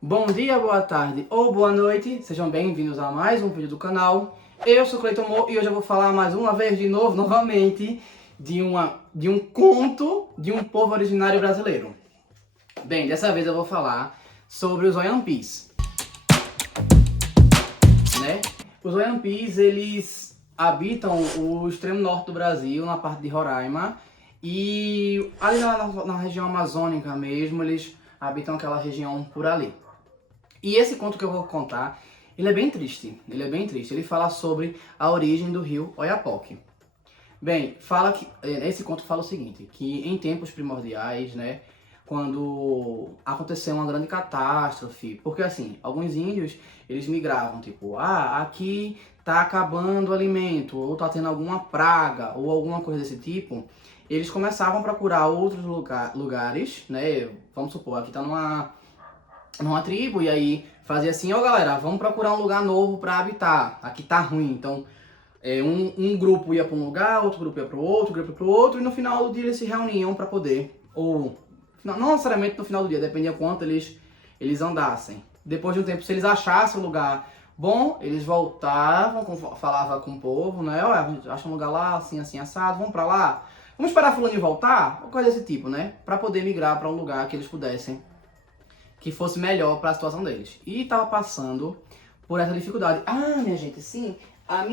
Bom dia, boa tarde ou boa noite, sejam bem-vindos a mais um vídeo do canal. Eu sou Cleiton Mo e hoje eu vou falar mais uma vez, novamente, de um conto de um povo originário brasileiro. Bem, dessa vez eu vou falar sobre os Oiampis, né? Os Oiampis, eles habitam o extremo norte do Brasil, na parte de Roraima, e ali na região amazônica mesmo, eles habitam aquela região por ali. E esse conto que eu vou contar, ele é bem triste, ele fala sobre a origem do rio Oiapoque. Bem, esse conto fala o seguinte, que em tempos primordiais, né, quando aconteceu uma grande catástrofe, porque assim, alguns índios, eles migravam, tipo, aqui tá acabando o alimento, ou tá tendo alguma praga, ou alguma coisa desse tipo, eles começavam a procurar outros lugares, né, vamos supor, aqui tá numa tribo, e aí fazia assim, galera, vamos procurar um lugar novo para habitar, aqui tá ruim, então um grupo ia para um lugar, outro grupo ia para o outro, grupo para o outro, e no final do dia eles se reuniam para poder, ou não necessariamente no final do dia, dependia quanto eles andassem. Depois de um tempo, se eles achassem um lugar bom, eles voltavam, falavam com o povo, né, olha, a gente acha um lugar lá, assim, assim, assado, vamos para lá, vamos esperar fulano voltar, ou coisa desse tipo, né, para poder migrar para um lugar que eles pudessem, que fosse melhor para a situação deles. E estava passando por essa dificuldade. Minha gente, sim, a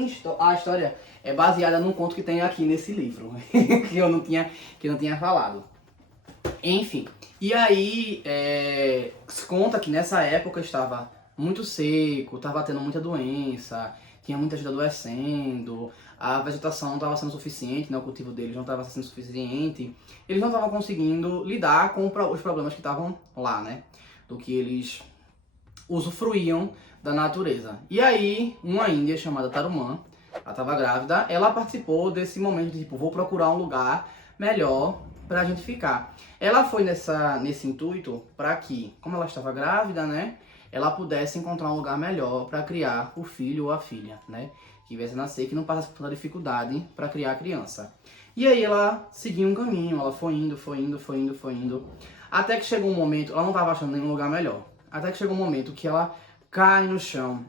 história é baseada num conto que tem aqui nesse livro, que eu não tinha falado. Enfim, e aí se conta que nessa época estava muito seco, estava tendo muita doença, tinha muita gente adoecendo, a vegetação não estava sendo suficiente, né, o cultivo deles não estava sendo suficiente, eles não estavam conseguindo lidar com os problemas que estavam lá, né, do que eles usufruíam da natureza. E aí, uma índia chamada Tarumã, ela estava grávida, ela participou desse momento de tipo, vou procurar um lugar melhor pra gente ficar. Ela foi nesse intuito para que, como ela estava grávida, né, ela pudesse encontrar um lugar melhor para criar o filho ou a filha, né, que viesse a nascer, que não passasse por toda dificuldade para criar a criança. E aí ela seguiu um caminho, ela foi indo, até que chegou um momento, ela não estava achando nenhum lugar melhor. Até que chegou um momento que ela cai no chão,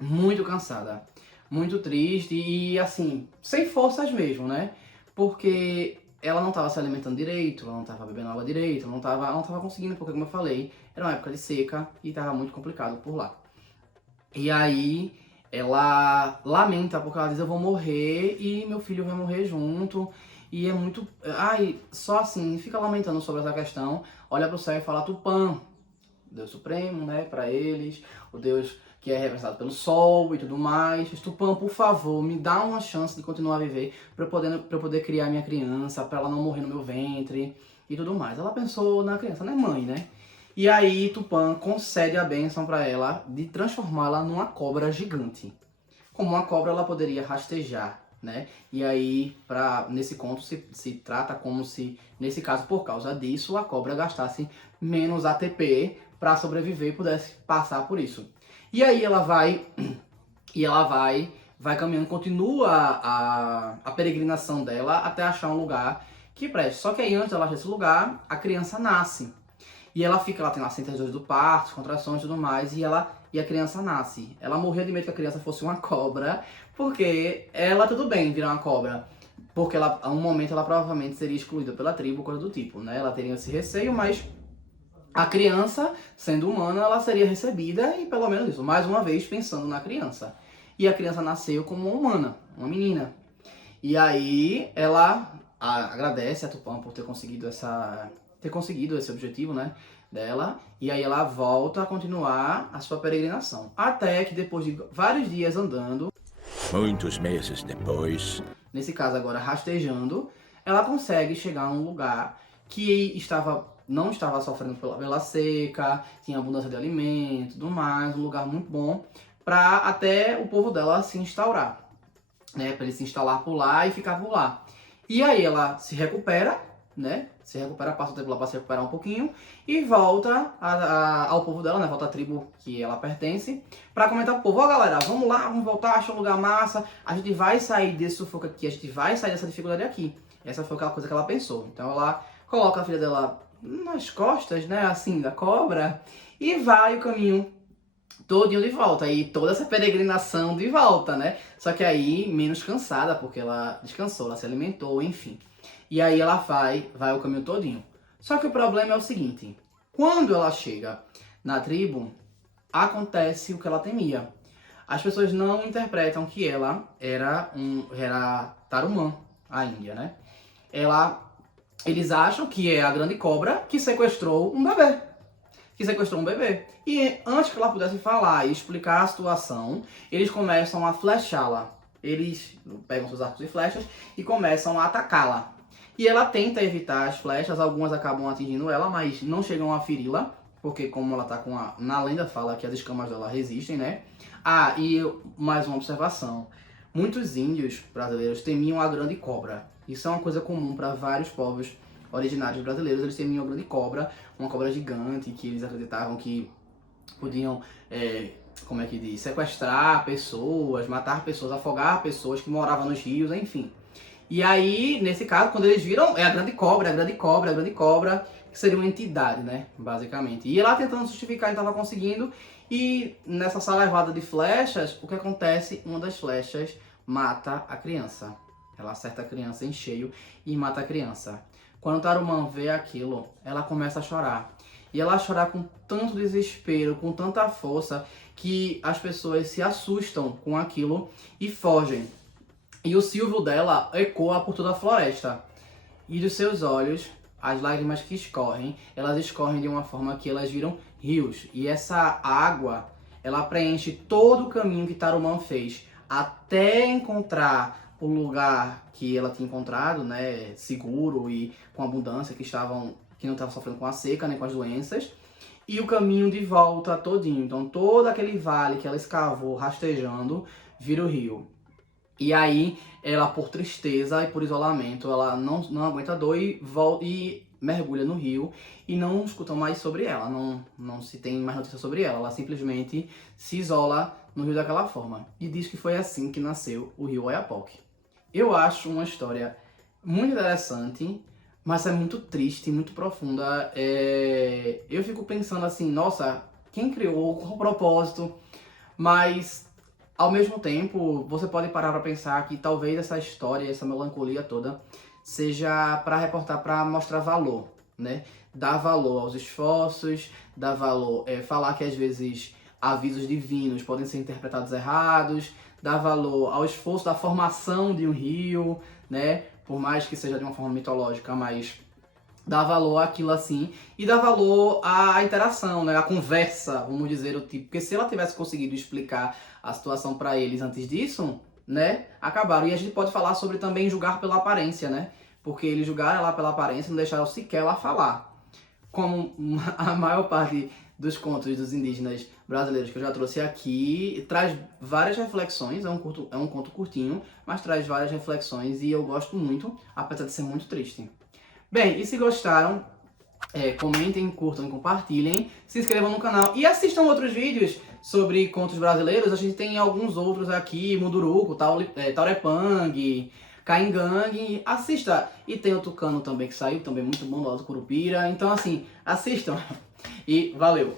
muito cansada, muito triste e assim, sem forças mesmo, né? Porque ela não estava se alimentando direito, ela não estava bebendo água direito, ela não tava conseguindo, porque como eu falei, era uma época de seca e estava muito complicado por lá. E aí ela lamenta, porque ela diz, eu vou morrer e meu filho vai morrer junto. E é muito... só assim, fica lamentando sobre essa questão, olha pro céu e fala, Tupã, Deus Supremo, né, para eles, o Deus que é representado pelo Sol e tudo mais. Tupã, por favor, me dá uma chance de continuar a viver para eu poder criar minha criança, para ela não morrer no meu ventre e tudo mais. Ela pensou na criança, né, mãe, né? E aí Tupã concede a bênção para ela de transformá-la numa cobra gigante. Como uma cobra, ela poderia rastejar, né? E aí, nesse conto, se trata como se, nesse caso, por causa disso, a cobra gastasse menos ATP para sobreviver e pudesse passar por isso. E aí vai caminhando, continua a peregrinação dela até achar um lugar que preste. Só que aí, antes dela achar esse lugar, a criança nasce. E ela fica lá, tem lá as do parto, contrações e tudo mais, e a criança nasce. Ela morreu de medo que a criança fosse uma cobra, porque ela, tudo bem virar uma cobra, porque ela, a um momento ela provavelmente seria excluída pela tribo, coisa do tipo, né? Ela teria esse receio, mas a criança, sendo humana, ela seria recebida e pelo menos isso, mais uma vez pensando na criança. E a criança nasceu como uma humana, uma menina. E aí ela agradece a Tupã por ter conseguido esse objetivo, né, dela, e aí ela volta a continuar a sua peregrinação. Até que depois de vários dias andando, muitos meses depois, nesse caso agora rastejando, ela consegue chegar a um lugar que não estava sofrendo pela seca, tinha abundância de alimento, tudo mais, um lugar muito bom para até o povo dela se instaurar, né, para ele se instalar por lá e ficar por lá. E aí ela se recupera, né? Passa o tempo lá para se recuperar um pouquinho e volta ao povo dela, né? Volta à tribo que ela pertence, para comentar pro povo, galera, vamos lá, vamos voltar, achar um lugar massa, a gente vai sair desse sufoco aqui, a gente vai sair dessa dificuldade aqui. Essa foi aquela coisa que ela pensou. Então ela coloca a filha dela nas costas, né, assim, da cobra, e vai o caminho todinho de volta, e toda essa peregrinação de volta, né? Só que aí menos cansada, porque ela descansou, ela se alimentou, enfim. E aí ela vai o caminho todinho. Só que o problema é o seguinte, quando ela chega na tribo, acontece o que ela temia. As pessoas não interpretam que ela era Tarumã, a Índia, né? Eles acham que é a grande cobra que sequestrou um bebê. E antes que ela pudesse falar e explicar a situação, eles começam a flechá-la. Eles pegam seus arcos e flechas e começam a atacá-la. E ela tenta evitar as flechas, algumas acabam atingindo ela, mas não chegam a feri-la, porque como ela tá com na lenda fala que as escamas dela resistem, né? Ah, e mais uma observação. Muitos índios brasileiros temiam a grande cobra. Isso é uma coisa comum para vários povos originários brasileiros. Eles temiam a grande cobra, uma cobra gigante, que eles acreditavam que podiam, como é que diz, sequestrar pessoas, matar pessoas, afogar pessoas que moravam nos rios, enfim. E aí, nesse caso, quando eles viram, é a grande cobra, que seria uma entidade, né, basicamente. E ela tentando justificar, ele estava conseguindo, e nessa salivada de flechas, o que acontece? Uma das flechas mata a criança. Ela acerta a criança em cheio e mata a criança. Quando Tarumã vê aquilo, ela começa a chorar. E ela chorar com tanto desespero, com tanta força, que as pessoas se assustam com aquilo e fogem. E o silvo dela ecoa por toda a floresta. E dos seus olhos, as lágrimas que escorrem, elas escorrem de uma forma que elas viram rios. E essa água, ela preenche todo o caminho que Tarumã fez até encontrar o lugar que ela tinha encontrado, né, seguro e com abundância, que não estavam sofrendo com a seca, nem com as doenças. E o caminho de volta todinho. Então todo aquele vale que ela escavou rastejando vira o rio. E aí, ela, por tristeza e por isolamento, ela não aguenta a dor e volta e mergulha no rio e não escutam mais sobre ela, não se tem mais notícia sobre ela. Ela simplesmente se isola no rio daquela forma. E diz que foi assim que nasceu o rio Oiapoque. Eu acho uma história muito interessante, mas é muito triste, muito profunda. Eu fico pensando assim, nossa, quem criou, qual o propósito? Mas ao mesmo tempo, você pode parar para pensar que talvez essa história, essa melancolia toda, seja para reportar, para mostrar valor, né? Dar valor aos esforços, dar valor, falar que às vezes avisos divinos podem ser interpretados errados, dar valor ao esforço da formação de um rio, né? Por mais que seja de uma forma mitológica, mas dá valor àquilo assim, e dá valor à interação, né? A conversa, vamos dizer, o tipo. Porque se ela tivesse conseguido explicar a situação para eles antes disso, né? Acabaram. E a gente pode falar sobre também julgar pela aparência, né? Porque eles julgaram ela pela aparência e não deixaram sequer ela falar. Como a maior parte dos contos dos indígenas brasileiros que eu já trouxe aqui, traz várias reflexões, é um conto curtinho, mas traz várias reflexões e eu gosto muito, apesar de ser muito triste. Bem, e se gostaram, comentem, curtam e compartilhem, se inscrevam no canal e assistam outros vídeos sobre contos brasileiros. A gente tem alguns outros aqui, Munduruku, Taurepang, Caingangue, assista. E tem o Tucano também que saiu, também muito bom, do Lado do Curupira. Então assim, assistam e valeu!